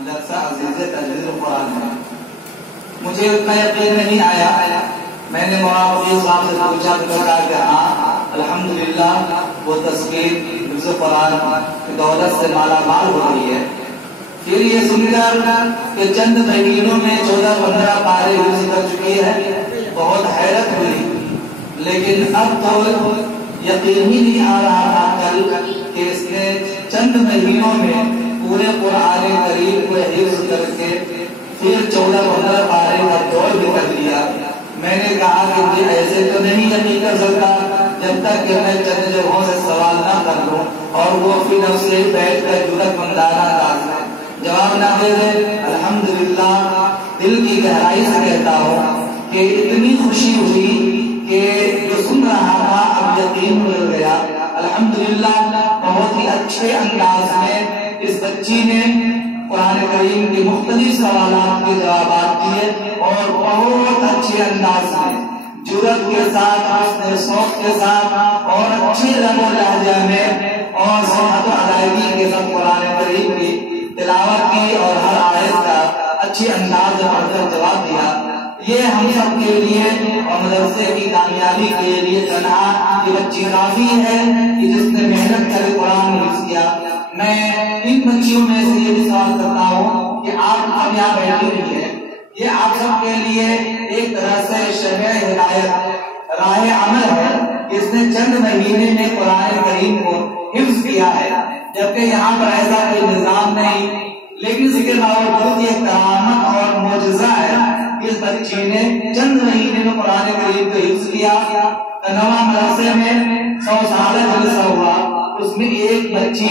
مدرسہ عزیز تجوید القرآن ہے. مجھے اتنا یقین نہیں آیا. میں نے مولانا صاحب سے پوچھا تو کہا کہ ہاں الحمدللہ وہ تصویر حفظ قرآن کی دولت سے مالا مال ہو رہی ہے. پھر یہ سن کر کہ چند مہینوں میں 14-15 پارے حفظ کر چکی ہے بہت حیرت ہوئی. لیکن اب تو یقین ہی نہیں آ رہا کل کہ اس نے چند مہینوں میں پورے قرآن کریم کو حفظ کر کے پھر 14-15 پارے کا دور بھی کر لیا. میں نے کہا کہ مجھے ایسے تو نہیں یقین کر سکتا جب تک کہ میں چند جگہوں سے سوال نہ کر لوں اور وہ فی نفس سے بیٹھ کر جرأت مندانہ انداز میں جواب نہ دے دے. الحمدللہ دل کی گہرائی سے کہتا ہوں کہ اتنی خوشی ہوئی کہ جو سن رہا تھا اب یقین مل گیا. الحمدللہ بہت ہی اچھے انداز میں اس بچی نے قرآن کریم کے مختلف سوالات کے جوابات دیے اور بہت اچھے انداز میں جرأت کے ساتھ اس نے شوق کے ساتھ اور اچھی رنگ و لہجہ میں اور صحت و ادائیگی کے ساتھ قرآن کریم کی تلاوت کی اور ہر آیت کا اچھی انداز میں پڑھ کر جواب دیا. یہ ہم سب کے لیے اور مدرسے کی کامیابی کے لیے تنہا یہ بچی کافی ہے کہ جس نے محنت کر قرآن حفظ کیا. میں ان بچیوں میں سے یہ بھی سوال کرتا ہوں کہ آپ اب یہاں بیٹھی ہوئی ہے, یہ آپ سب کے لیے ایک طرح سے شرح ہدایت راہ عمل ہے. اس نے چند مہینے میں قرآن کریم کو حفظ کیا ہے جبکہ یہاں پر ایسا کوئی نظام نہیں, لیکن اس کے باوجود یہ کرامت اور معجزہ ہے. اس بچی نے چند مہینے میں قرآن کریم کو حفظ کیا. نواں مدرسے میں 100 سال جلسہ ہوا, اس میں ایک بچی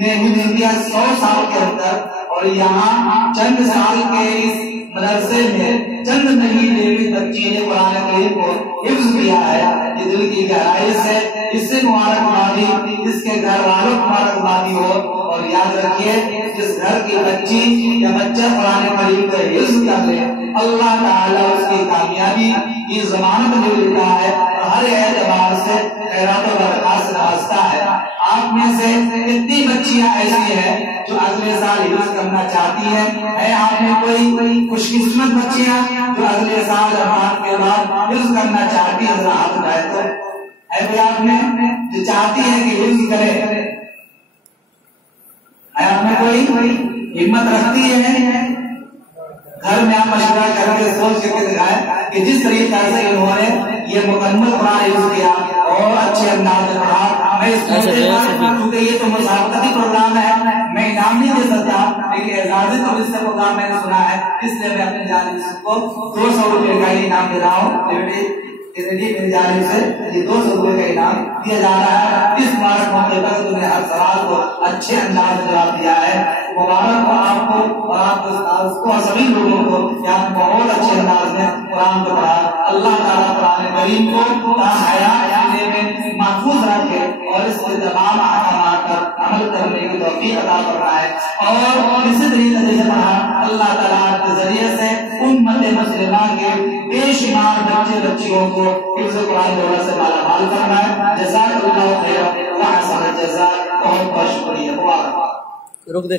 نے حفظ کیا 100 سال کے اندر, اور یہاں چند سال کے اس مدرسے میں چند مہینے میں بچی نے قرآن کریم کو حفظ کیا ہے. یہ دل کی گہرائی سے اس سے مبارکبادی, اس کے گھر والوں کو مبارکبادی ہو. اور یاد رکھیے جس گھر کی بچی یا بچہ قرآن کریم کو حفظ کر لے اللہ تعالیٰ اس کی کامیابی کی ضمانت دے دیتا ہے اور ہر اعتبار سے خیرات و برکات سے نوازتا ہے. آپ میں سے کتنی بچیاں ایسی ہیں جو اگلے سال حفظ کرنا چاہتی ہیں؟ ہے آپ میں کوئی خوش قسمت بچیاں جو اگلے سال رمضان کے بعد حفظ کرنا چاہتی ہیں؟ ذرا ہاتھ اٹھائے تو ہے کوئی آپ میں جو چاہتی ہے کہ حفظ کرے؟ آپ میں کوئی ہمت رکھتی ہے؟ گھر میں آپ مشورہ کر کے سوچ کے دکھائے کہ جس طریقے سے انہوں نے یہ مکمل قرآن حفظ کیا اور اچھے انداز میں پڑھا. میں اس کیونکہ یہ تو مسابقتی پروگرام ہے, میں انعام نہیں دے سکتا, لیکن اعزازی تو اس سے پروگرام میں نے سنا ہے, اس لیے میں اپنی جانب کو 200 روپے کا انعام دے رہا ہوں. میری جانب سے یہ 200 روپے کا انعام دیا جا رہا ہے. اس مبارک موقع پر تم نے ہر سوال کو اچھے انداز میں جواب دیا ہے. مبارک ہو آپ کو اور آپ کو اور سبھی لوگوں کو کہ آپ بہت اچھے انداز میں قرآن کو پڑھا. اللہ تعالیٰ قرآن کریم کو حیات میں محفوظ رکھے اور اس کے تمام احکامات پر عمل کرنے کی توفیق عطا فرمائے. اور اسی طریقے سے پڑھا اللہ تعالیٰ کے ذریعے سے امت مسلمہ کے بے شمار بچے بچیوں کو حفظ قرآن دولت سے مالا مال فرمائے. جزاک اللہ خیر و احسن الجزاء. بہت بہت شکریہ. رک دے.